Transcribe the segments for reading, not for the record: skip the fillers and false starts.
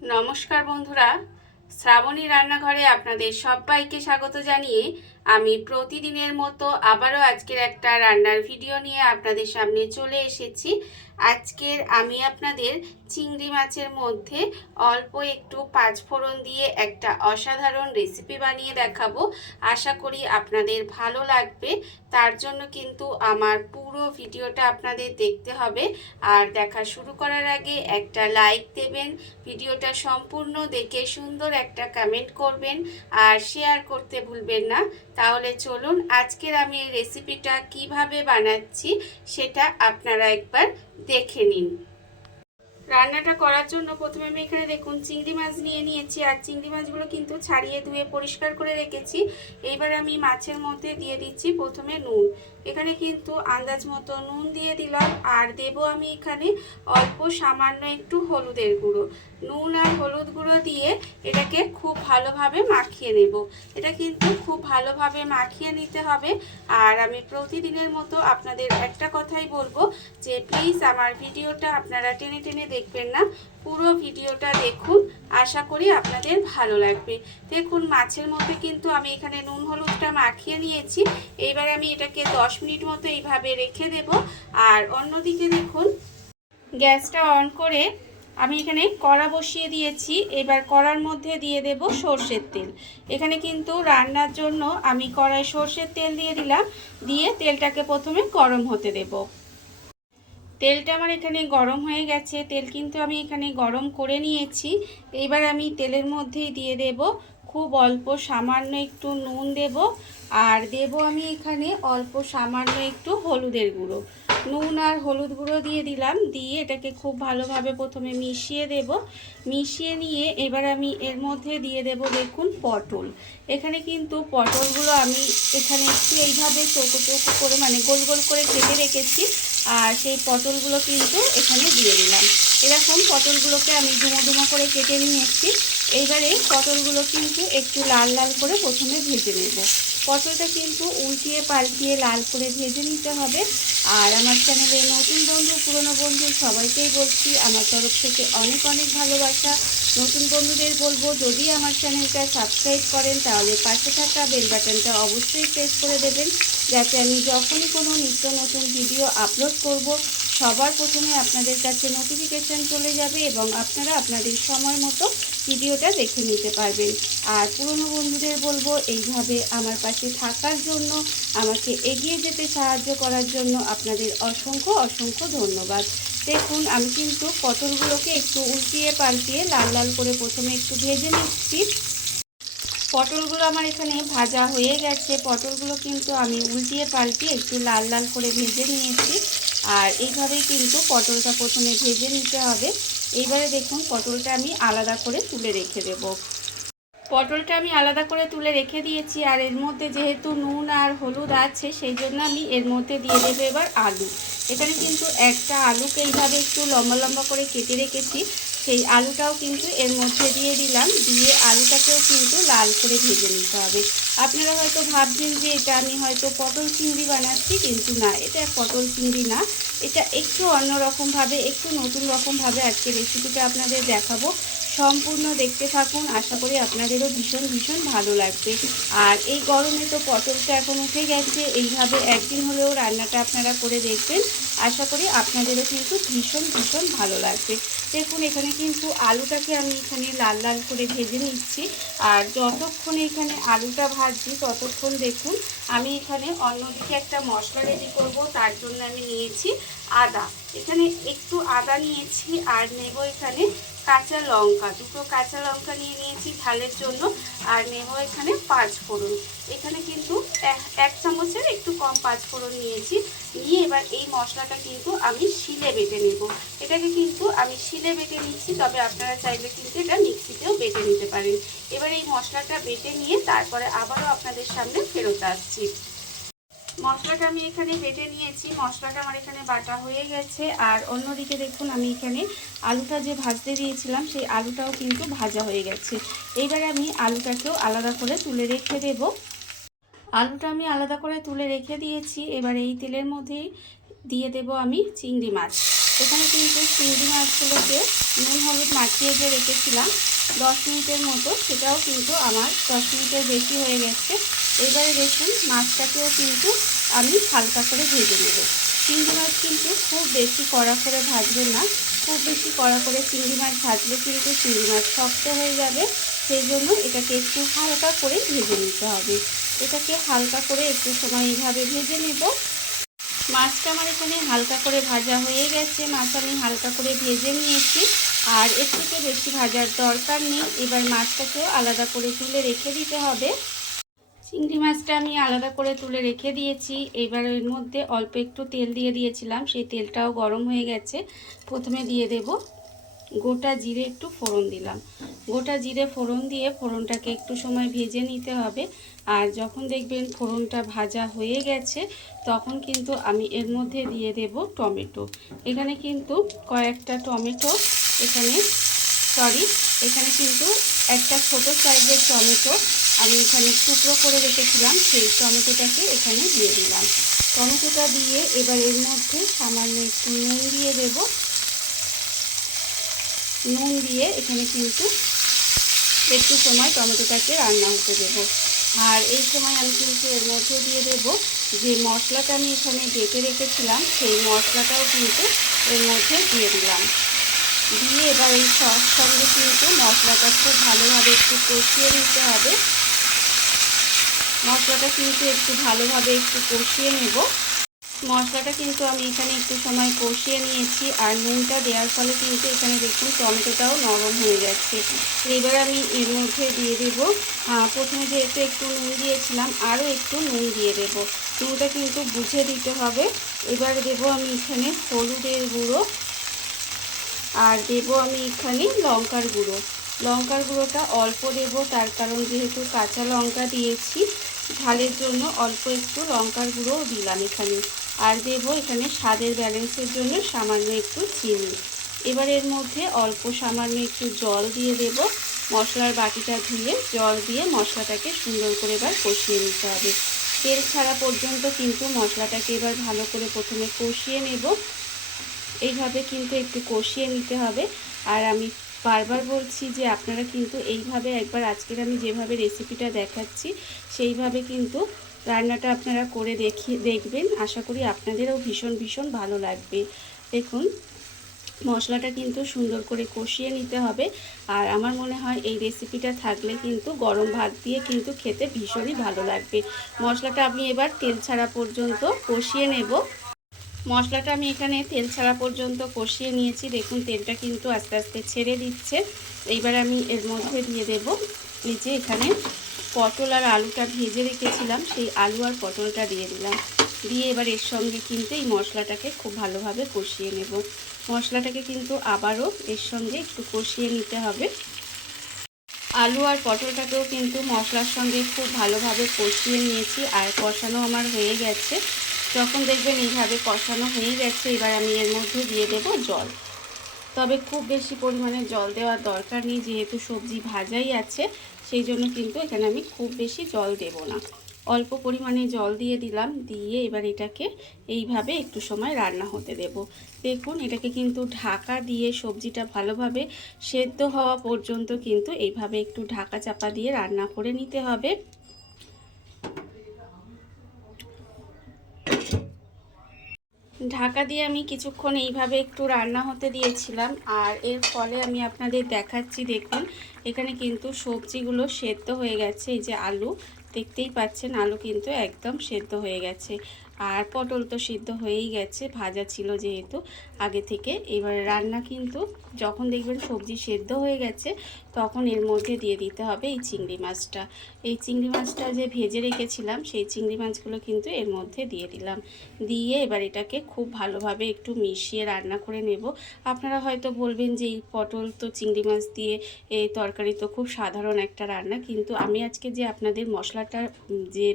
নমস্কার বন্ধুরা, শ্রাবণী রান্নাঘরে আপনাদের সবাইকে স্বাগত জানিয়ে আমি প্রতিদিনের মতো আবারও আজকের একটা রান্নার ভিডিও নিয়ে আপনাদের সামনে চলে এসেছি। আজকের আমি আপনাদের চিংড়ি মাছের মধ্যে অল্প একটু পাঁচফোড়ন দিয়ে একটা অসাধারণ রেসিপি বানিয়ে দেখাবো। আশা করি আপনাদের ভালো লাগবে। তার জন্য কিন্তু আমার পুরো ভিডিওটা আপনাদের দেখতে হবে। আর দেখা শুরু করার আগে একটা লাইক দেবেন, ভিডিওটা সম্পূর্ণ দেখে সুন্দর একটা কমেন্ট করবেন আর শেয়ার করতে ভুলবেন না। তাহলে চলুন আজকের আমি এই রেসিপিটা কিভাবে বানাচ্ছি সেটা আপনারা একবার দেখে নিন। রান্নাটা করার জন্য প্রথমে আমি এখানে দেখুন চিংড়ি মাছ নিয়ে নিয়েছি, আর চিংড়ি মাছগুলো কিন্তু ছাড়িয়ে ধুয়ে পরিষ্কার করে রেখেছি। এইবার আমি মাছের মধ্যে দিয়ে দিচ্ছি প্রথমে নুন। এখানে কিন্তু আন্দাজ মতো নুন দিয়ে দিলাম, আর দেব আমি এখানে অল্প সামান্য একটু হলুদের গুঁড়ো। নুন আর হলুদ গুঁড়ো দিয়ে এটাকে খুব ভালোভাবে মাখিয়ে নেব। এটা কিন্তু খুব ভালোভাবে মাখিয়ে নিতে হবে। আর আমি প্রতিদিনের মতো আপনাদের একটা কথাই বলবো যে প্লিজ আমার ভিডিওটা আপনারা টেনে টেনে দেখবেন না, পুরো ভিডিওটা দেখুন। আশা করি আপনাদের ভালো লাগবে। দেখুন মাছের মধ্যে কিন্তু আমি এখানে নুন হলুদটা মাখিয়ে নিয়েছি। এইবার আমি এটাকে 10 মিনিট মতো এইভাবে রেখে দেব। আর অন্যদিকে দেখুন গ্যাসটা অন করে আমি এখানে কড়া বসিয়ে দিয়েছি। এবার কড়ার মধ্যে দিয়ে দেব সর্ষের তেল। এখানে কিন্তু রান্নার জন্য আমি কড়াই সর্ষের তেল দিয়ে দিলাম। দিয়ে তেলটাকে প্রথমে গরম হতে দেব। তেলটা আমার এখানে গরম হয়ে গেছে। তেল কিন্তু আমি এখানে গরম করে নিয়েছি। এবার আমি তেলের মধ্যেই দিয়ে দেব খুব অল্প সামান্য একটু নুন দেব, আর দেব আমি এখানে অল্প সামান্য একটু হলুদের গুঁড়ো। নুন আর হলুদ গুঁড়ো দিয়ে দিলাম, দিয়ে এটাকে খুব ভালোভাবে প্রথমে মিশিয়ে দেব। মিশিয়ে নিয়ে এবার আমি এর মধ্যে দিয়ে দেব দেখুন পটল। এখানে কিন্তু পটলগুলো আমি এখানে একটু এইভাবে চৌকো চৌকো করে মানে গোল গোল করে কেটে রেখেছি। আর সেই পটলগুলো কিন্তু এখানে দিয়ে দিলাম। এরকম পটলগুলোকে আমি ডুমো ডুমো করে কেটে নিয়েছি। এইবারে পটলগুলো কিন্তু একটু লাল লাল করে প্রথমে ভেজে নেব। পটলটা কিন্তু উল্টিয়ে পাল্টিয়ে লাল করে ভেজে নিতে হবে। আর আমার চ্যানেলে নতুন বন্ধু পুরনো বন্ধু সবাইকেই বলছি আমার তরফ থেকে অনেক অনেক ভালোবাসা। নতুন বন্ধুদের বলবো যদি আমার চ্যানেলটা সাবস্ক্রাইব করেন তাহলে পাশে থাকা বেল বাটনটা অবশ্যই প্রেস করে দেবেন, যাতে আমি যখনই কোনো নিত্য নতুন ভিডিও আপলোড করব সবার প্রথমে আপনাদের কাছে নোটিফিকেশান চলে যাবে এবং আপনারা আপনাদের সময় মতো ভিডিওটা দেখে নিতে পারবেন। আর পুরনো বন্ধুদের বলবো এইভাবে আমার পাশে থাকার জন্য, আমাকে এগিয়ে যেতে সাহায্য করার জন্য আপনাদের অসংখ্য অসংখ্য ধন্যবাদ। দেখুন আমি কিন্তু পটলগুলোকে একটু উল্টিয়ে পাল্টিয়ে লাল লাল করে প্রথমে একটু ভেজে নিচ্ছি। পটলগুলো আমার এখানে ভাজা হয়ে গেছে। পটলগুলো কিন্তু আমি উল্টিয়ে পাল্টিয়ে একটু লাল লাল করে ভেজে নিয়েছি। আর এইভাবেই কিন্তু পটলটা প্রথমে ভেজে নিতে হবে। এইবারে দেখুন পটলটা আমি আলাদা করে তুলে রেখে দেব। পটলটা আমি আলাদা করে তুলে রেখে দিয়েছি। আর এর মধ্যে যেহেতু নুন আর হলুদ আছে সেই জন্য আমি এর মধ্যে দিয়ে দেবো এবার আলু। এখানে কিন্তু একটা আলুকে এইভাবে একটু লম্বা লম্বা করে কেটে রেখেছি, সেই আলুটাও কিন্তু এর মধ্যে দিয়ে দিলাম। দিয়ে আলুটাকেও কিন্তু লাল করে ভেজে নিতে হবে। আপনারা হয়তো ভাবছেন যে এটা আমি হয়তো পটল চিংড়ি বানাচ্ছি, কিন্তু না, এটা পটল চিংড়ি না। এটা একটু অন্যরকমভাবে একটু নতুন রকমভাবে আজকে রেসিপিটা আপনাদের দেখাবো। সম্পূর্ণ দেখতে থাকুন, আশা করি আপনাদেরও ভীষণ ভীষণ ভালো লাগবে। আর এই গরমে তো পটলটা এখন উঠে গেছে, এইভাবে একদিন হলেও রান্নাটা আপনারা করে দেখবেন। আশা করি আপনাদেরও কিন্তু ভীষণ ভীষণ ভালো লাগবে। দেখুন এখানে কিন্তু আলুটাকে আমি এখানে লাল লাল করে ভেজে নিচ্ছি। আর যতক্ষণ এখানে আলুটা ভাজছি ততক্ষণ দেখুন আমি এখানে অন্যদিকে একটা মশলা রেডি করব। তার জন্য আমি নিয়েছি আদা। এখানে একটু আদা নিয়েছি, আর নেব এখানে কাঁচা লঙ্কা, দুটো কাঁচা লঙ্কা নিয়ে নিয়েছি ঝালের জন্য। আর নেব এখানে পাঁচফোড়ন। এখানে কিন্তু এক চামচের একটু কম পাঁচফোড়ন নিয়েছি। নিয়ে এবার এই মশলাটা কিন্তু আমি শিলে বেটে নেব। এটাকে কিন্তু আমি শিলে বেটে নিচ্ছি, তবে আপনারা চাইলে কিন্তু এটা মিক্সিতেও বেটে নিতে পারেন। এবার এই মশলাটা বেটে নিয়ে তারপরে আবারও আপনাদের সামনে ফেরত আসছি। মশলাটা আমি এখানে বেটে নিয়েছি, মশলাটা আমার এখানে বাটা হয়ে গেছে। আর অন্যদিকে দেখুন আমি এখানে আলুটা যে ভাজতে দিয়েছিলাম সেই আলুটাও কিন্তু ভাজা হয়ে গেছে। এইবার আমি আলুটাকেও আলাদা করে তুলে রেখে দেব। আলুটা আমি আলাদা করে তুলে রেখে দিয়েছি। এবার এই তেলের মধ্যেই দিয়ে দেব আমি চিংড়ি মাছ। এখানে কিন্তু চিংড়ি মাছগুলোকে নুন হলুদ মাখিয়ে যে রেখেছিলাম 10 মিনিটের মতো, সেটাও কিন্তু আমার 10 মিনিটের বেশি হয়ে গেছে। এবারে দেখুন মাছটাকেও কিন্তু আমি হালকা করে ভেজে নেব। চিংড়ি মাছ কিন্তু খুব বেশি কড়া করে ভাজবেন না, খুব বেশি কড়া করে চিংড়ি মাছ ভাজলে কিন্তু চিংড়ি মাছ শক্ত হয়ে যাবে। সেই জন্য এটাকে একটু হালকা করে ভেজে নিতে হবে। এটাকে হালকা করে একটু সময় এইভাবে ভেজে নেব। মাছটা আমার এখানে হালকা করে ভাজা হয়ে গেছে, মাছ আমি হালকা করে ভেজে নিয়েছি। আর এর থেকে বেশি ভাজার দরকার নেই। এবার মাছটাকেও আলাদা করে তুলে রেখে দিতে হবে। চিংড়ি মাছটা আমি আলাদা করে তুলে রেখে দিয়েছি। এবার এর মধ্যে অল্প একটু তেল দিয়ে দিয়েছিলাম, সেই তেলটাও গরম হয়ে গেছে। প্রথমে দিয়ে দেব গোটা জিরে, একটু ফোড়ন দিলাম। গোটা জিরে ফোড়ন দিয়ে ফোড়নটাকে একটু সময় ভেজে নিতে হবে। আর যখন দেখবেন ফোড়নটা ভাজা হয়ে গেছে তখন কিন্তু আমি এর মধ্যে দিয়ে দেব টমেটো। এখানে কিন্তু কয়েকটা টমেটো, এখানে কিন্তু একটা ছোট সাইজের টমেটো আমি এখানে টুকরো করে রেখেছিলাম, সেই টমেটোটাকে এখানে দিয়ে দিলাম। টমেটোটা দিয়ে এবার এর মধ্যে সামান্য একটু নুন দিয়ে দেব। নুন দিয়ে এখানে কিন্তু একটু সময় টমেটোটাকে রান্না হতে দেব। আর এই সময় আমি কিন্তু এর মধ্যে দিয়ে দেব যে মশলাটা আমি এখানে বেটে রেখেছিলাম, সেই মশলাটাও কিন্তু এর মধ্যে দিয়ে দিলাম। দিয়ে এবার এই সস সঙ্গে কিন্তু মশলাটা খুব ভালোভাবে একটু কষিয়ে নিতে হবে। মশলাটা কিন্তু একটু ভালোভাবে একটু কষিয়ে নেব। মশলাটা কিন্তু আমি এখানে একটু সময় কষিয়ে নিয়েছি। আর নুনটা দেওয়ার ফলে কিন্তু এখানে দেখুন টমেটোটাও নরম হয়ে যাচ্ছে। এবার আমি এর মধ্যে দিয়ে দেব, প্রথমে যেহেতু একটু নুন দিয়েছিলাম আরও একটু নুন দিয়ে দেব। নুনটা কিন্তু বুঝে দিতে হবে। এবার দেব আমি এখানে হলুদের গুঁড়ো, আর দেব আমি এখানে লঙ্কার গুঁড়ো। লঙ্কার গুঁড়োটা অল্প দেব, তার কারণ যেহেতু কাঁচা লঙ্কা দিয়েছি ঝালের জন্য অল্প একটু লঙ্কার গুঁড়োও দিলাম এখানে। আর দেব এখানে স্বাদের ব্যালেন্সের জন্য সামান্য একটু চিনি। এবার এর মধ্যে অল্প সামান্য একটু জল দিয়ে দেব। মশলার বাটিটা ধুয়ে জল দিয়ে মশলাটাকে সুন্দর করে এবার কষিয়ে নিতে হবে। তেল ছাড়া পর্যন্ত কিন্তু মশলাটাকে এবার ভালো করে প্রথমে কষিয়ে নেব। এইভাবে কিন্তু একটু কষিয়ে নিতে হবে। আর আমি বারবার বলছি যে আপনারা কিন্তু এইভাবে একবার আজকের আমি যেভাবে রেসিপিটা দেখাচ্ছি সেইভাবে কিন্তু রান্নাটা আপনারা করে দেখবেন। আশা করি আপনাদেরও ভীষণ ভালো লাগবে। দেখুন মশলাটা কিন্তু সুন্দর করে কষিয়ে নিতে হবে। আর আমার মনে হয় এই রেসিপিটা থাকলে কিন্তু গরম ভাত দিয়ে কিন্তু খেতে ভীষণই ভালো লাগবে। মশলাটা আমি এবার তেল ছাড়া পর্যন্ত কষিয়ে নেব। মশলাটা আমি এখানে তেল ছাড়া পর্যন্ত কষিয়ে নিয়েছি। দেখুন তেলটা কিন্তু আস্তে আস্তে ছেড়ে দিচ্ছে। এইবার আমি এর মধ্যে দিয়ে দেব এই যে এখানে পটল আর আলুটা ভেজে রেখেছিলাম, সেই আলু আর পটলটা দিয়ে দিলাম। দিয়ে এবার এর সঙ্গে কিন্তু এই মশলাটাকে খুব ভালোভাবে কষিয়ে নেব। মশলাটাকে কিন্তু আবারও এর সঙ্গে একটু কষিয়ে নিতে হবে। আলু আর পটলটাকেও কিন্তু মশলার সঙ্গে খুব ভালোভাবে কষিয়ে নিয়েছি। আর কষানো আমার হয়ে গেছে। যখন দেখবেন এইভাবে কষানো হয়ে গেছে এবার আমি এর মধ্যে দিয়ে দেব জল। তবে খুব বেশি পরিমাণে জল দেওয়ার দরকার নেই, যেহেতু সবজি ভাজাই আছে সেই জন্য কিন্তু এখানে আমি খুব বেশি জল দেব না। অল্প পরিমাণে জল দিয়ে দিলাম। দিয়ে এবার এটাকে এইভাবে একটু সময় রান্না হতে দেব। দেখুন এটাকে কিন্তু ঢাকা দিয়ে সবজিটা ভালোভাবে সেদ্ধ হওয়া পর্যন্ত কিন্তু এইভাবে একটু ঢাকা চাপা দিয়ে রান্না করে নিতে হবে। ঢাকা দিয়ে আমি কিছুক্ষণ এইভাবে একটু রান্না হতে দিয়েছিলাম। আর এর ফলে আমি আপনাদের দেখাচ্ছি, দেখুন এখানে কিন্তু সবজিগুলো সেদ্ধ হয়ে গেছে। এই যে আলু দেখতেই পাচ্ছেন, আলু কিন্তু একদম সেদ্ধ হয়ে গেছে। আর পটল তো সিদ্ধ হয়েই গেছে, ভাজা ছিল যেহেতু আগে থেকে। এবার রান্না কিন্তু যখন দেখবেন সবজি সেদ্ধ হয়ে গেছে তখন এর মধ্যে দিয়ে দিতে হবে এই চিংড়ি মাছটা। এই চিংড়ি মাছটা যে ভেজে রেখেছিলাম সেই চিংড়ি মাছগুলো কিন্তু এর মধ্যে দিয়ে দিলাম। দিয়ে এবার এটাকে খুব ভালোভাবে একটু মিশিয়ে রান্না করে নেব। আপনারা হয়তো বলবেন যে এই পটল তো চিংড়ি মাছ দিয়ে এই তরকারি তো খুব সাধারণ একটা রান্না, কিন্তু আমি আজকে যে আপনাদের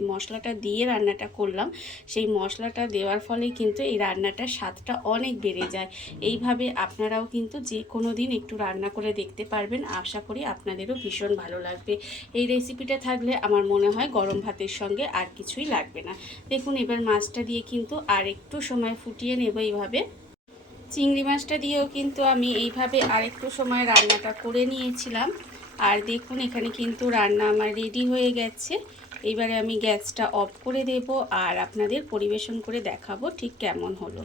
মশলাটা দিয়ে রান্নাটা করলাম সেই মশলাটা দেওয়ার ফলে কিন্তু এই রান্নাটার স্বাদটা অনেক বেড়ে যায়। এইভাবে আপনারাও কিন্তু যে কোনো দিন একটু রান্না করে দেখতে পারবেন। আশা করি আপনাদেরও ভীষণ ভালো লাগবে। এই রেসিপিটা থাকলে আমার মনে হয় গরম ভাতের সঙ্গে আর কিছুই লাগবে না। দেখুন এবার মাছটা দিয়ে কিন্তু আর একটু সময় ফুটিয়ে নেব এইভাবে। চিংড়ি মাছটা দিয়েও কিন্তু আমি এইভাবে আরেকটু সময় রান্নাটা করে নিয়েছিলাম। আর দেখুন এখানে কিন্তু রান্না আমার রেডি হয়ে গেছে। এবারে আমি গ্যাসটা অফ করে দেব আর আপনাদের পরিবেশন করে দেখাবো ঠিক কেমন হলো।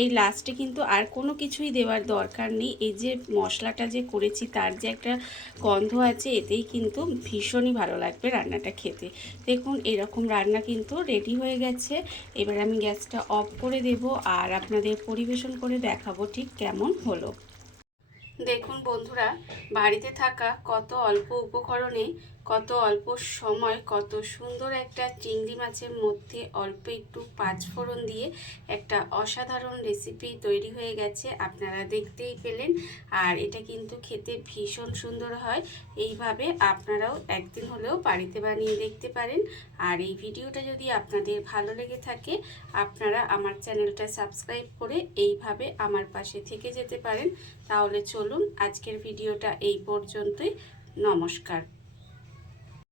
এই লাস্টে কিন্তু আর কোনো কিছুই দেওয়ার দরকার নেই। এই যে মশলাটা যে করেছি তার যে একটা গন্ধ আছে, এতেই কিন্তু ভীষণই ভালো লাগবে রান্নাটা খেতে। দেখুন এরকম রান্না কিন্তু রেডি হয়ে গেছে। এবার আমি গ্যাসটা অফ করে দেব আর আপনাদের পরিবেশন করে দেখাবো ঠিক কেমন হলো। দেখুন বন্ধুরা, বাড়িতে থাকা কত অল্প উপকরণে, কত অল্প সময়, কত সুন্দর একটা চিংড়ি মাছের মধ্যে অল্প একটু পাঁচফোড়ন দিয়ে একটা অসাধারণ রেসিপি তৈরি হয়ে গেছে। আপনারা দেখতেই পেলেন। আর এটা কিন্তু খেতে ভীষণ সুন্দর হয়। এইভাবে আপনারাও একদিন হলেও বাড়িতে বানিয়ে দেখতে পারেন। আর এই ভিডিওটা যদি আপনাদের ভালো লেগে থাকে, আপনারা আমার চ্যানেলটা সাবস্ক্রাইব করে এইভাবে আমার পাশে থেকে যেতে পারেন। তাহলে চলুন আজকের ভিডিওটা এই পর্যন্তই। নমস্কার।